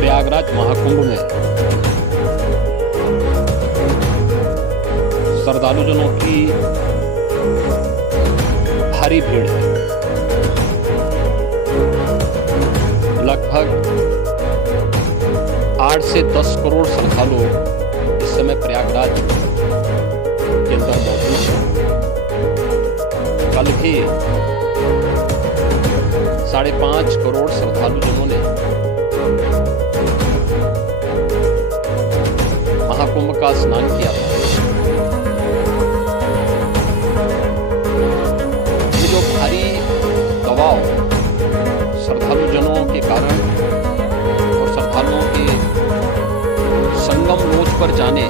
प्रयागराज महाकुंभ में श्रद्धालुजनों की भारी भीड़ है। लगभग 8 से 10 करोड़ श्रद्धालु इस समय प्रयागराज के अंदर मौजूद हैं। कल भी 5.5 करोड़ श्रद्धालुजनों ने महाकुंभ का स्नान किया था। ये जो भारी दबाव श्रद्धालुजनों के कारण और श्रद्धालुओं के संगम लोच पर जाने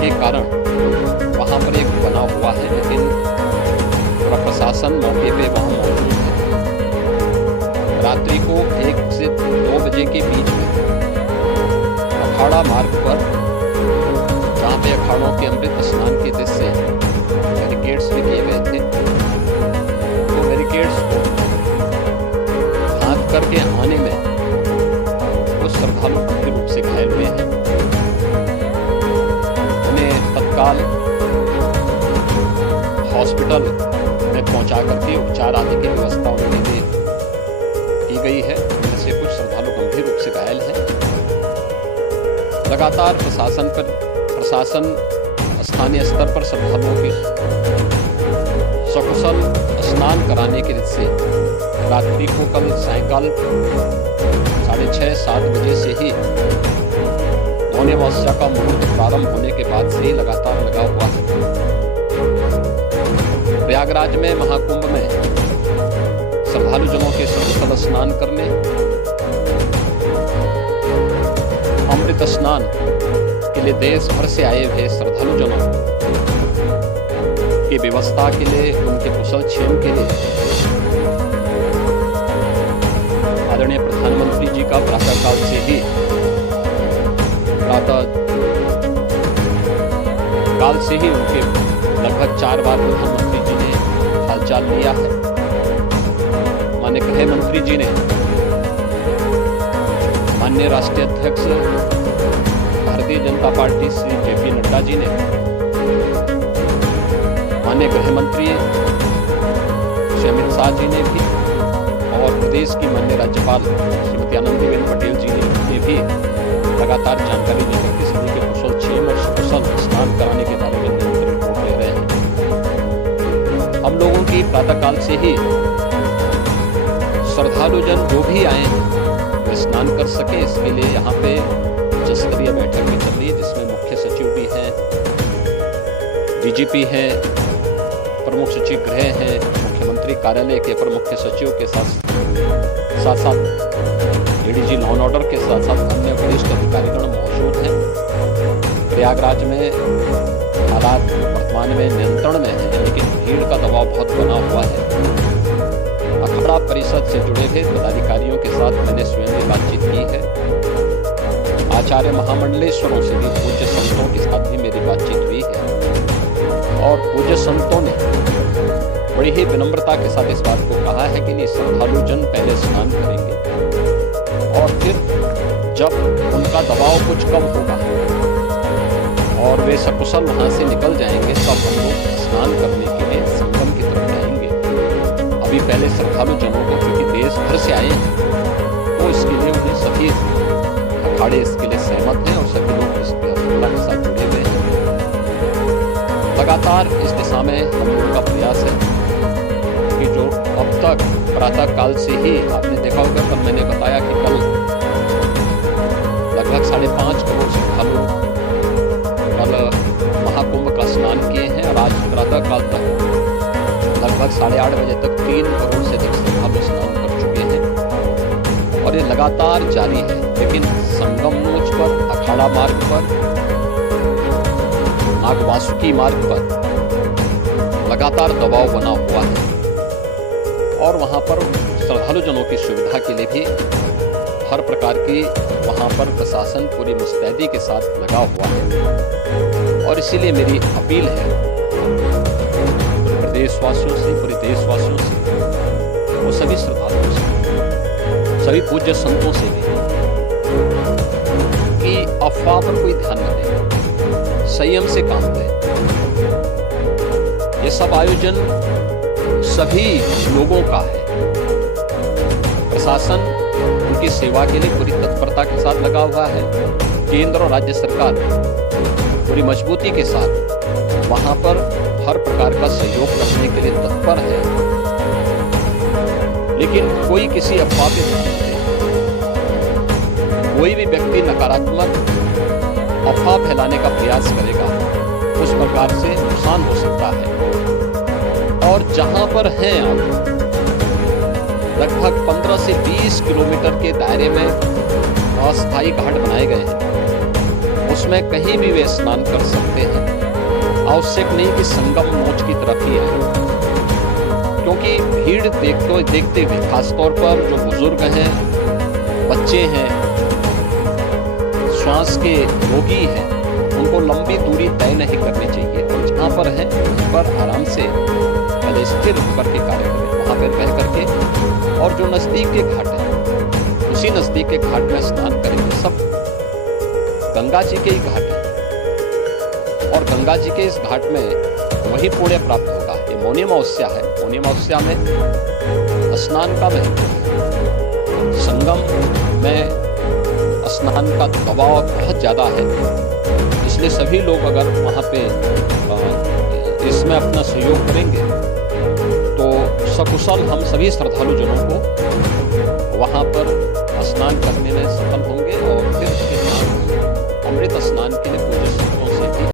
के कारण वहां पर एक बना हुआ है, लेकिन पूरा प्रशासन मौके पे वहां मौजूद है। रात्रि को 1 से 2 बजे के बीच में अखाड़ा मार्ग पर, जहाँ पे अखाड़ों के अमृत स्नान के दृश्य बैरिकेड्स भी किए गए थे, वो बैरिकेड्स को भाग करके आने में कुछ श्रद्धालु मुख्य रूप से घायल हुए हैं। उन्हें तत्काल हॉस्पिटल में पहुंचा करके उपचार आदि की व्यवस्था उनके लिए की गई है। इनमें से कुछ श्रद्धालु गंभीर रूप से घायल हैं। लगातार प्रशासन स्थानीय स्तर पर श्रद्धालुओं के सकुशल स्नान कराने के से रात्रि को कल सायंकाल 6:30-7 बजे से ही मौनी अमावस्या का मुहूर्त प्रारंभ होने के बाद से ही लगातार लगा हुआ है। प्रयागराज में महाकुंभ में श्रद्धालुजनों के सकुशल स्नान करने, अमृत स्नान के लिए देश भर से आए हुए श्रद्धालुजनों की व्यवस्था के लिए, उनके कुशल क्षेम के लिए आदरणीय प्रधानमंत्री जी का प्रातःकाल से ही उनके लगभग 4 बार प्रधानमंत्री जी ने हालचाल लिया है। माननीय गृह मंत्री जी ने, माननीय राष्ट्रीय अध्यक्ष भारतीय जनता पार्टी श्री JP नड्डा जी ने, माननीय गृह मंत्री श्री अमित शाह जी ने भी, और प्रदेश की माननीय राज्यपाल श्रीमती आनंदीबेन पटेल जी ने भी लगातार जानकारी देकर के सभी के कुशल क्षेम और सकुशल स्नान कराने के बारे में निरंतर रिपोर्ट ले रहे हैं। हम लोगों की प्रातःकाल से ही श्रद्धालुजन जो भी आए हैं वे स्नान कर सके, इसके लिए यहाँ पे उच्च स्तरीय बैठक भी चल रही है, जिसमें मुख्य सचिव भी हैं, DGP हैं, प्रमुख सचिव गृह हैं, मुख्यमंत्री कार्यालय के अपर मुख्य सचिव के साथ ADG लॉ एंड ऑर्डर के साथ साथ अन्य वरिष्ठ अधिकारीगण मौजूद हैं। प्रयागराज में हालात वर्तमान में नियंत्रण में है, लेकिन भीड़ का दबाव बहुत बना हुआ है। अखाड़ा परिषद से जुड़े हुए पदाधिकारियों के साथ मैंने स्वयं भी बातचीत की है। आचार्य महामंडलेश्वरों से भी, पूज्य संतों के साथ भी मेरी बातचीत हुई है, और पूज्य संतों ने बड़ी ही विनम्रता के साथ इस बात को कहा है कि श्रद्धालुजन पहले स्नान करेंगे और फिर जब उनका दबाव कुछ कम होगा और वे सकुशल वहां से निकल जाएंगे, तब हम लोग स्नान करने के लिए संगम की तरफ जाएंगे। अभी पहले श्रद्धालुजनों को, क्योंकि देश भर से आए हैं, तो इसके लिए उन्हें सभी अखाड़े इसके लिए सहमत हैं और सभी लोग इस व्यवस्था के साथ जुड़े हुए हैं। लगातार इस दिशा में हम लोगों का प्रयास है कि जो अब तक प्रातःकाल से ही आपने देखा होगा, कल मैंने बताया कि कल लगभग 5.5 करोड़ श्रद्धालु कल महाकुंभ का स्नान किए हैं, और आज प्रातःकाल तक लगभग 8:30 बजे तक 3 करोड़ से अधिक श्रद्धालु स्नान कर चुके हैं, और ये लगातार जारी है। लेकिन संगम नोच पर, अखाड़ा मार्ग पर, नागवासुकी मार्ग पर लगातार दबाव बना हुआ है, और वहां पर श्रद्धालुजनों की सुविधा के लिए भी हर प्रकार की वहां पर प्रशासन पूरी मुस्तैदी के साथ लगा हुआ है। और इसीलिए मेरी अपील है पूरे प्रदेशवासियों से, पूरे देशवासियों से, वो सभी श्रद्धालुओं से सभी पूज्य संतों से भी कि अफवाह पर कोई ध्यान न दें, संयम से काम लें। ये सब आयोजन सभी लोगों का है। प्रशासन उनकी सेवा के लिए पूरी तत्परता के साथ लगा हुआ है। केंद्र और राज्य सरकार पूरी मजबूती के साथ वहां पर हर प्रकार का सहयोग करने के लिए तत्पर है। लेकिन कोई किसी अफवाह पे ध्यान नहीं दे। कोई भी व्यक्ति नकारात्मक अफवाह फैलाने का प्रयास करेगा, उस प्रकार से नुकसान हो सकता है। और जहां पर हैं आप, लगभग 15 से 20 किलोमीटर के दायरे में अस्थायी घाट बनाए गए हैं। उसमें कहीं भी वे स्नान कर सकते हैं। आवश्यक नहीं कि संगम मोच की तरफ ही आए, क्योंकि भीड़ देखते हुए खासतौर पर जो बुजुर्ग हैं, बच्चे हैं, श्वास के रोगी हैं, उनको लंबी दूरी तय नहीं करनी चाहिए। और जहाँ पर हैं उस पर आराम से पहले स्थिर होकर के कार्य करें, वहाँ पर रह करके। और जो नज़दीक के घाट हैं, उसी नज़दीक के घाट में स्नान करेंगे। सब गंगा जी के ही घाट है, और गंगा जी के इस घाट में वही पुण्य प्राप्त होगा। ये मौनी अमावस्या है। मौनी अमावस्या में स्नान का महत्व है। संगम में स्नान का दबाव बहुत ज़्यादा है, इसलिए सभी लोग अगर वहाँ पे इसमें अपना सहयोग करेंगे तो सकुशल हम सभी श्रद्धालु जनों को वहाँ पर स्नान करने में सफल होंगे। और फिर अमृत स्नान के लिए पूज्य संतों से भी